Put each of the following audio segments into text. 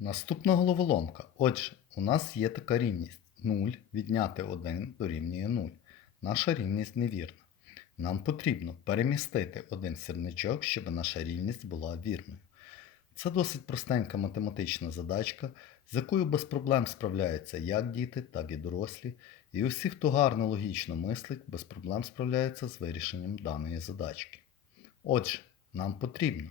Наступна головоломка. Отже, у нас є така рівність 0 відняти 1 дорівнює 0. Наша рівність невірна. Нам потрібно перемістити один сірничок, щоб наша рівність була вірною. Це досить простенька математична задачка, з якою без проблем справляються як діти, так і дорослі, і усі, хто гарно логічно мислить, без проблем справляються з вирішенням даної задачки. Отже, нам потрібно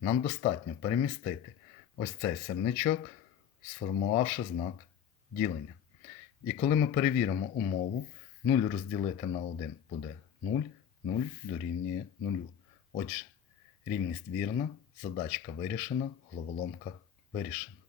нам достатньо перемістити ось цей сірничок, сформувавши знак ділення. І коли ми перевіримо умову, 0 розділити на 1 буде 0, 0 дорівнює 0. Отже, рівність вірна, задачка вирішена, головоломка вирішена.